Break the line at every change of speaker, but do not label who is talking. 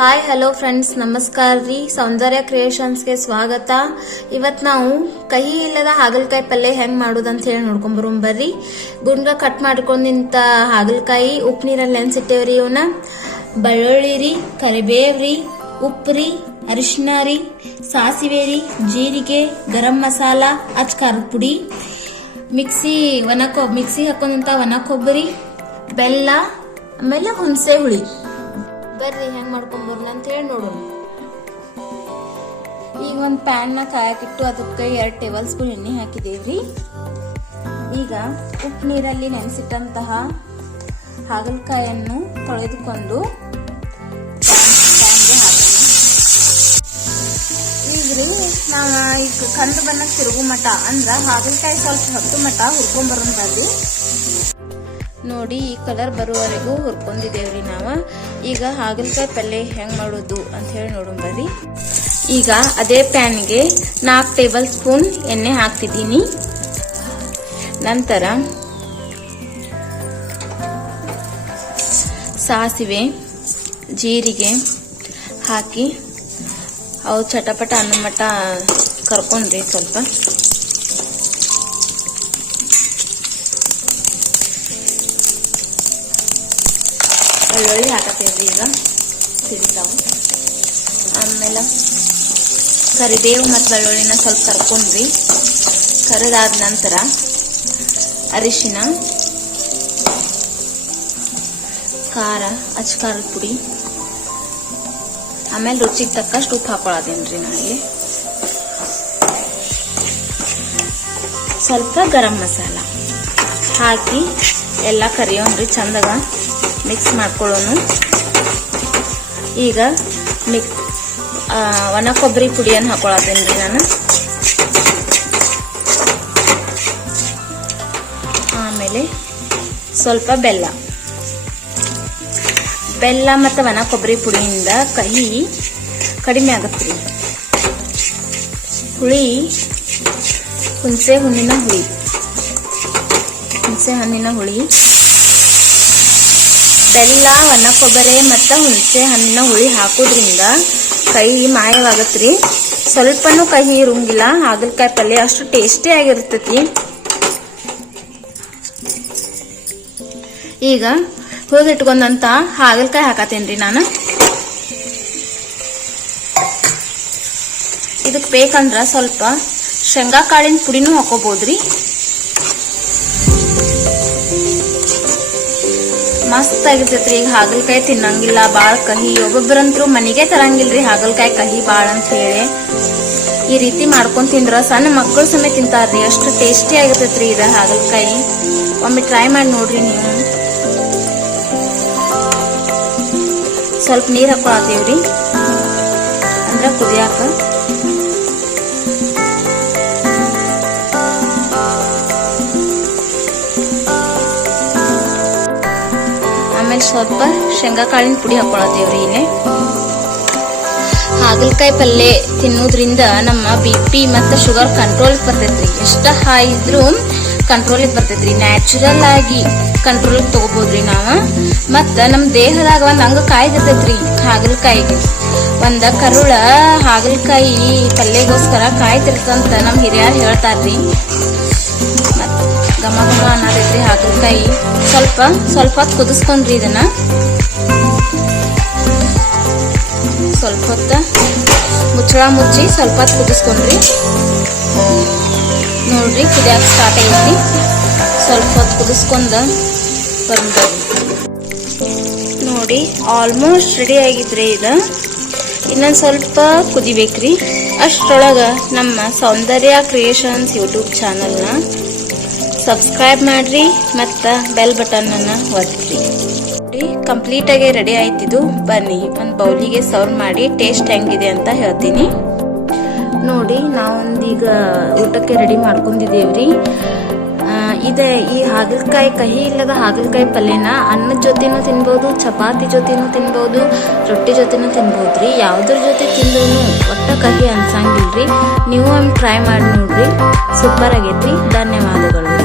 Hi hello friends ನಮಸ್ಕಾರ ರೀ ಸೌಂದರ್ಯ ಕ್ರಿಯೇಷನ್ಸ್ಗೆ ಸ್ವಾಗತ. ಇವತ್ತು ನಾವು ಕಹಿ ಇಲ್ಲದ ಹಾಗಲಕಾಯಿ ಪಲ್ಯ ಹೆಂಗ್ ಮಾಡೋದು ಅಂತ ಹೇಳಿ ನೋಡ್ಕೊಂಬರು ಬರ್ರಿ. ಗುಂಡ್ಗ ಕಟ್ ಮಾಡ್ಕೊಂಡಿಂತ ಹಾಗಲಕಾಯಿ, ಉಪ್ಪು ನೀರಲ್ಲಿ ನೆನ್ಸಿಟ್ಟೇವ್ರಿ ಇವನ್ನ ಬೆಳ್ಳುಳ್ಳಿ ರೀ, ಕರಿಬೇವ್ ರೀ, ಉಪ್ಪು ರೀ ಅರಿಶಿನ ರೀ, ಸಾಸಿವೆ ರೀ, ಜೀರಿಗೆ, ಗರಂ ಮಸಾಲ ಅಚ್ ಖಾರದ ಪುಡಿ. ಮಿಕ್ಸಿ ಒಣ ಕೊ ಮಿಕ್ಸಿ ಹಾಕೊಂಡಂತ ಒಣ ಕೊಬ್ಬರಿ ಬೆಲ್ಲ, ಆಮೇಲೆ ಹುಣಸೆ ಹುಳಿ. ಬರ್ರಿ, ಹೆಂಗೆ ಮಾಡ್ಕೊಂಬರ್ಲ ಅಂತ ಹೇಳಿ ನೋಡೋಣ. ಈಗ ಒಂದು ಪ್ಯಾನ್ನ ಕಾಯಕ್ಕಿಟ್ಟು ಅದಕ್ಕೆ ಎರಡು ಟೇಬಲ್ ಸ್ಪೂನ್ ಎಣ್ಣೆ ಹಾಕಿದೇವ್ರಿ. ಈಗ ಉಪ್ಪು ನೀರಲ್ಲಿ ನೆನೆಸಿಟ್ಟಂತಹ ಹಾಗಲಕಾಯನ್ನು ತೊಳೆದುಕೊಂಡು ಪ್ಯಾನ್ಗೆ ಈಗ ನಾವು ಈಗ ಕಂದು ಬಣ್ಣ ತಿರುಗು ಮಠ ಅಂದ್ರೆ ಹಾಗಲಕಾಯಿ ಸ್ವಲ್ಪ ಹತ್ತು ಮಟ ಹುರ್ಕೊಂಬರೋಣ ಬರ್ರಿ. ನೋಡಿ, ಈ ಕಲರ್ ಬರುವವರೆಗೂ ಹುರ್ಕೊಂಡಿದ್ದೇವ್ರಿ ನಾವು. ಈಗ ಹಾಗಲಕಾಯಿ ಪಲ್ಯ ಹೆಂಗೆ ಮಾಡೋದು ಅಂತ ಹೇಳಿ ನೋಡೋಣ ಬರ್ರಿ. ಈಗ ಅದೇ ಪ್ಯಾನ್ಗೆ ನಾಲ್ಕು ಟೇಬಲ್ ಸ್ಪೂನ್ ಎಣ್ಣೆ ಹಾಕ್ತಿದ್ದೀನಿ. ನಂತರ ಸಾಸಿವೆ, ಜೀರಿಗೆ ಹಾಕಿ, ಅವು ಚಟಪಟ ಅನ್ನೋ ಮಟ್ಟ ಕರ್ಕೊಂಡ್ರಿ ಸ್ವಲ್ಪ. ಬೆಳ್ಳುಳ್ಳಿ ಹಾಕತ್ತೇವ್ರಿ ಈಗ ಸಿಡಿತಾವ ಆಮೇಲೆ ಕರಿಬೇವು ಮತ್ತು ಬೆಳ್ಳುಳ್ಳಿನ ಸ್ವಲ್ಪ ಕರ್ಕೊಂಡ್ವಿ ಕರಿದಾದ ನಂತರ ಅರಿಶಿನ ಖಾರ ಅಚ್ಚ ಖಾರದ ಪುಡಿ ಆಮೇಲೆ ರುಚಿಗೆ ತಕ್ಕಷ್ಟು ಉಪ್ಪು ಹಾಕೊಳ್ಳೋದೇನ್ರಿ ನಾಳೆ ಸ್ವಲ್ಪ ಗರಂ ಮಸಾಲ ಹಾಕಿ ಎಲ್ಲ ಕರಿಯೋಣ್ರಿ ಚಂದಾಗ. ಮಿಕ್ಸ್ ಮಾಡ್ಕೊಳ್ಳೋನು. ಈಗ ಮಿಕ್ ಒಣ ಕೊಬ್ಬರಿ ಪುಡಿಯನ್ನು ಹಾಕೊಳತ್ತೇನ್ರಿ ನಾನು. ಆಮೇಲೆ ಸ್ವಲ್ಪ ಬೆಲ್ಲ. ಬೆಲ್ಲ ಮತ್ತು ಒಣ ಕೊಬ್ಬರಿ ಪುಡಿಯಿಂದ ಕಹಿ ಕಡಿಮೆ ಆಗತ್ರಿ ಹುಳಿ, ಹುಣಸೆ ಹುಣ್ಣಿನ ಹುಳಿ. ಹುಣಸೆ ಹಣ್ಣಿನ ಹುಳಿ. ಬೆಲ್ಲ, ಒಣ ಕೊಬ್ಬರಿ ಮತ್ತು ಹುಣಸೆ ಹಣ್ಣಿನ ಹುಳಿ ಹಾಕೋದ್ರಿಂದ ಕಹಿ ಮಾಯವಾಗತ್ರಿ. ಸ್ವಲ್ಪನೂ ಕಹಿ ಇರಂಗಿಲ್ಲ, ಹಾಗಲಕಾಯಿ ಪಲ್ಯ ಅಷ್ಟು ಟೇಸ್ಟಿ ಆಗಿರ್ತೈತಿ. ಈಗ ಹೋಗಿಟ್ಕೊಂಡಂತ ಹಾಗಲಕಾಯಿ ಹಾಕತ್ತೇನ್ರಿ ನಾನು. ಇದಕ್ಕೆ ಬೇಕಂದ್ರೆ ಸ್ವಲ್ಪ ಶೇಂಗಾ ಕಾಳಿನ ಪುಡಿನೂ ಹಾಕೋಬಹುದ್ರಿ ಮಸ್ತ್ ಆಗಿರ್ತೈತ್ರಿ ಈಗ ಹಾಗಲಕಾಯಿ ತಿನ್ನಂಗಿಲ್ಲ, ಬಾಳ ಕಹಿ. ಒಬ್ಬೊಬ್ಬರಂತ್ರು ಮನೆಗೆ ತರಂಗಿಲ್ರಿ ಹಾಗಲಕಾಯಿ ಕಹಿ ಬಾಳ ಅಂತ ಹೇಳಿ ಈ ರೀತಿ ಮಾಡ್ಕೊಂಡ್ ತಿಂದ್ರ ಸಣ್ಣ ಮಕ್ಕಳು ಸಮೇತ ತಿಂತಾರ್ರಿ. ಅಷ್ಟು ಟೇಸ್ಟಿ ಆಗಿರ್ತೈತ್ರಿ ಇದ ಹಾಗಲಕಾಯಿ. ಒಮ್ಮೆ ಟ್ರೈ ಮಾಡಿ ನೋಡ್ರಿ ನೀವು. ಸ್ವಲ್ಪ ನೀರ್ ಹಾಕೊಳತೀವ್ರಿ ಅಂದ್ರ ಕುದಿಯಾಕ. ಸ್ವಲ್ಪ ಶೇಂಗಾ ಕಾಳಿನ ಪುಡಿ ಹಾಕೊಳತೇವ್ರಿ ಇಲ್ಲಿ. ಹಾಗಲಕಾಯಿ ಪಲ್ಯ ತಿನ್ನೋದ್ರಿಂದ ನಮ್ಮ ಬಿ ಪಿ ಮತ್ತು ಶುಗರ್ ಕಂಟ್ರೋಲ್ ಬರ್ತೈತ್ರಿ. ಎಷ್ಟ ಹಾಯ್ ಇದ್ರೂ ಕಂಟ್ರೋಲಿಗೆ ಬರ್ತೈತ್ರಿ. ನ್ಯಾಚುರಲ್ ಆಗಿ ಕಂಟ್ರೋಲ್ ತಗೋಬೋದ್ರಿ ನಾವು. ಮತ್ತು ನಮ್ಮ ದೇಹದಾಗ ಒಂದು ಅಂಗ ಕಾಯ್ದಿರ್ತೈತ್ರಿ ಹಾಗಲಕಾಯಿಗೆ. ಒಂದ ಕರುಳ ಹಾಗಲಕಾಯಿ ಪಲ್ಯಗೋಸ್ಕರ ಕಾಯ್ತಿರ್ತಂತ ನಮ್ಮ ಹಿರಿಯರು ಹೇಳ್ತಾರ್ರಿ. ಘಮ ಘಮ ಅನ್ನೋದೈತ್ರಿ ಹಾಗಲಕಾಯಿ. ಸ್ವಲ್ಪ ಸ್ವಲ್ಪ ಹೊತ್ತು ಕುದಿಸ್ಕೊಂಡ್ರಿ ಇದನ್ನ. ಸ್ವಲ್ಪ ಹೊತ್ತ ಮುಚ್ಚಳ ಮುಚ್ಚಿ ಸ್ವಲ್ಪ ಹೊತ್ತು ಕುದಿಸ್ಕೊಂಡ್ರಿ. ನೋಡ್ರಿ ಕುದಿಯಾಕ ಸ್ಟಾರ್ಟ್ ಆಗೈತಿ. ಸ್ವಲ್ಪ ಹೊತ್ತು ಕುದಿಸ್ಕೊಂಡ ಬಂದ ನೋಡಿ ಆಲ್ಮೋಸ್ಟ್ ರೆಡಿ ಆಗಿದ್ರಿ ಇದು. ಇನ್ನೊಂದು ಸ್ವಲ್ಪ ಕುದಿಬೇಕ್ರಿ. ಅಷ್ಟರೊಳಗೆ ನಮ್ಮ ಸೌಂದರ್ಯ ಕ್ರಿಯೇಷನ್ಸ್ ಯೂಟ್ಯೂಬ್ ಚಾನಲ್ನ ಸಬ್ಸ್ಕ್ರೈಬ್ ಮಾಡಿರಿ ಮತ್ತು ಬೆಲ್ ಬಟನನ್ನು ಒತ್ತಿರಿ ನೋಡಿ ಕಂಪ್ಲೀಟಾಗಿ ರೆಡಿ ಆಯ್ತಿದ್ದು ಬನ್ನಿ, ಒಂದು ಬೌಲಿಗೆ ಸರ್ವ್ ಮಾಡಿ ಟೇಸ್ಟ್ ಹೆಂಗಿದೆ ಅಂತ ಹೇಳ್ತೀನಿ. ನೋಡಿ, ನಾವೊಂದೀಗ ಊಟಕ್ಕೆ ರೆಡಿ ಮಾಡ್ಕೊಂಡಿದ್ದೇವ್ರಿ ಇದೆ. ಈ ಹಾಗಲಕಾಯಿ ಕಹಿ ಇಲ್ಲದ ಹಾಗಲಕಾಯಿ ಪಲ್ಯನ ಅನ್ನದ ಜೊತೆನೂ ತಿನ್ಬೋದು, ಚಪಾತಿ ಜೊತೆನೂ ತಿನ್ಬೋದು, ರೊಟ್ಟಿ ಜೊತೆನೂ ತಿನ್ಬೋದ್ರಿ ಯಾವುದ್ರ ಜೊತೆ ತಿಂದ್ರೂ ಒಟ್ಟ ಕಹಿ ಅನ್ಸಂಗಿಲ್ರಿ. ನೀವು ಒಮ್ಮೆ ಟ್ರೈ ಮಾಡಿ ನೋಡ್ರಿ. ಸೂಪರ್ ಆಗೈತ್ರಿ. ಧನ್ಯವಾದಗಳು.